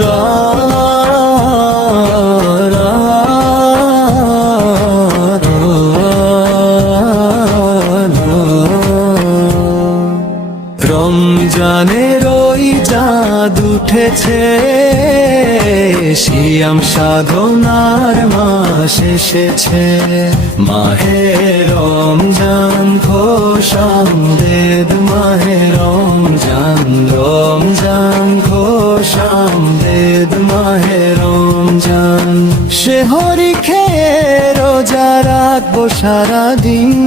রা রা রমজানের ওই চাঁদ উঠেছে, সিয়াম সাধনার মাস এসেছে। মাহে রমজান খোশামদেদ, মাহে রমজান রমজান খোশামদেদ, মাহে রমজান। সেহরি খেয়ে রোজা রাখবো সারাদিন,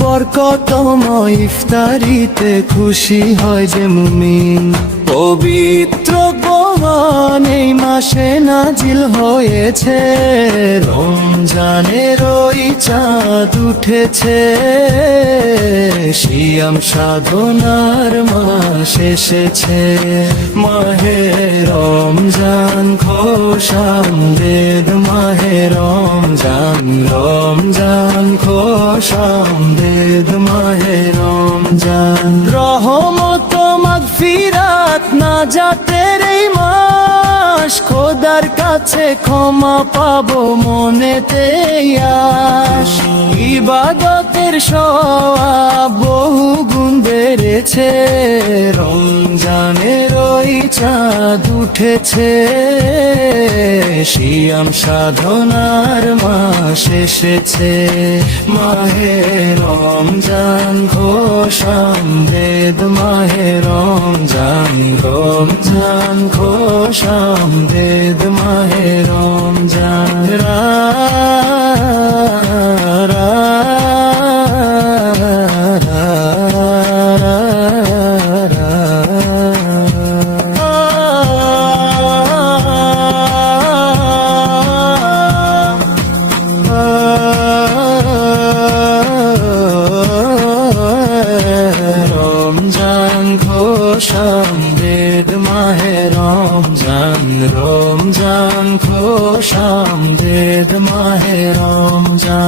বরকতময় ইফতারিতে খুশি হয় যে মুমিন। পবিত্র কোরআন এই মাসে নাজিল হয়েছে, রমজানের ওই চাঁদ উঠেছে, সিয়াম সাধনার মাস এসেছে। মাহে রমজান খোশামদেদ, মাহে রমজান রমজান খোশামদেদ, মাহে রমজান। রহমত মাগফিরাত নাজাতের এই মাস, খোদার কাছে ক্ষমা পাবো মনেতে আস। ইবাদতের সওয়াব বহু গুণ বেড়েছে, রমজানের ওই চাঁদ উঠেছে, সিয়াম সাধনার মাস এসেছে। মাহে রমজান খোশামদেদ, মাহে রমজান রমজান খোশামদেদ, মাহে রমজান। রা রা রমজান খোশামদেদ, মাহে রমজান রমজান খোশামদেদ, মাহে রমজান।